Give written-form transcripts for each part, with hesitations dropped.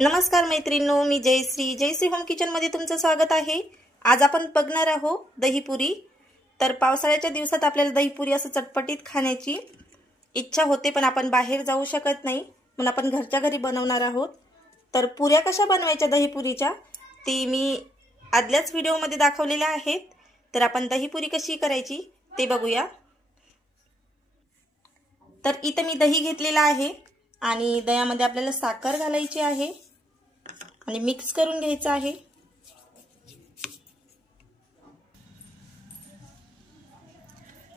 नमस्कार मैत्रिणींनो, मी Jayashree home kitchen मध्ये तुमचं स्वागत आहे। आज आपण बघणार आहोत दहीपुरी। तर पावसाळ्याच्या दिवसात आपल्याला दहीपुरी असं चटपटीत खाण्याची इच्छा होते, पण आपण बाहेर जाऊ शकत नाही, म्हणून आपण घरच्या घरी बनवणार आहोत। तर पुऱ्या कशा बनवायच्या दहीपुरीच्या ते मी आदल्याच व्हिडिओमध्ये दाखवलेल्या आहेत। तर आपण दहीपुरी कशी करायची ते बघूया। तर इथे मी दही घेतलेला आहे आणि दह्यामध्ये आपल्याला साखर घालायची आहे आणि मिक्स करून घ्यायचं आहे।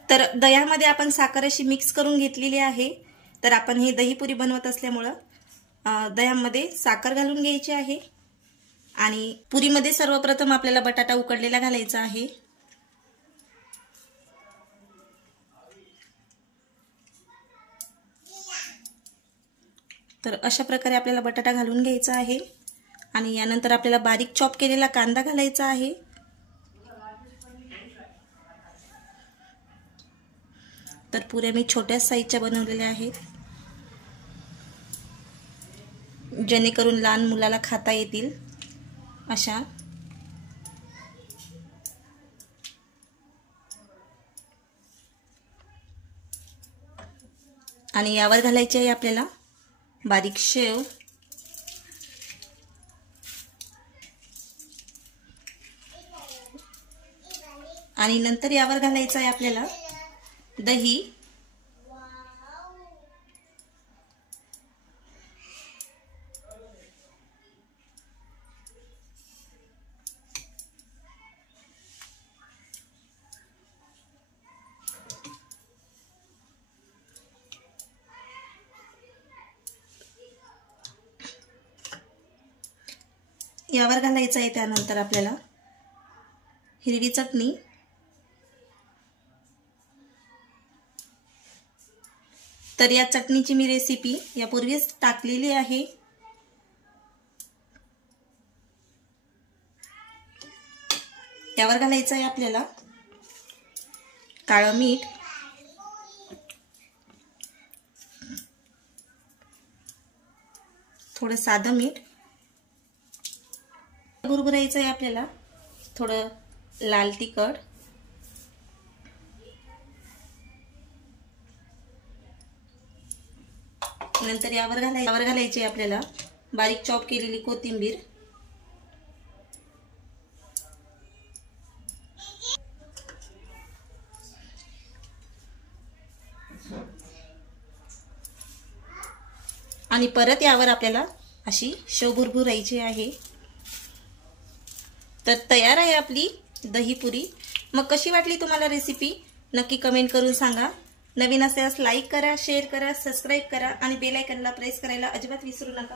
तर दह्यामध्ये आपण साखर अशी मिक्स करून घेतलेली आहे। तर आपण हे दहीपुरी बनवत असल्यामुळे दह्यामध्ये साखर घालून घ्यायची आहे आणि पुरीमध्ये सर्वप्रथम आपल्याला बटाटा उकडलेला घालायचा आहे। तर अशा प्रकारे आपल्याला बटाटा घालून घ्यायचा आहे आणि यानंतर आपल्याला बारीक चॉप केलेला कांदा घालायचा आहे। तर पुऱ्या मी छोट्या साईजच्या बनवलेल्या आहेत, जेणेकरून लहान मुलाला खाता येतील अशा। आणि यावर घालायचे आहे आपल्याला बारीक शेव, आणि नंतर यावर घालायचं आहे आपल्याला दही। यावर घालायचं आहे त्यानंतर आपल्याला हिरवी चटणी, तर या चटणीची मी रेसिपी यापूर्वीच टाकलेली आहे। यावर घालायचं आहे आपल्याला काळं मीठ, थोडं साधं मीठ, भुरभुरायचं आहे आपल्याला थोडं लाल तिखट, नंतर यावर घालायची आपल्याला बारीक चॉप केलेली कोथिंबीर, आणि परत यावर आपल्याला अशी शेव भुरभुरायची आहे। तर तयार आहे आपली दहीपुरी। मग कशी वाटली तुम्हाला रेसिपी नक्की कमेंट करून सांगा। नवीन असल्यास लाईक करा, शेअर करा, सबस्क्राइब करा आणि बेल आयकॉनला प्रेस करायला अजिबात विसरू नका।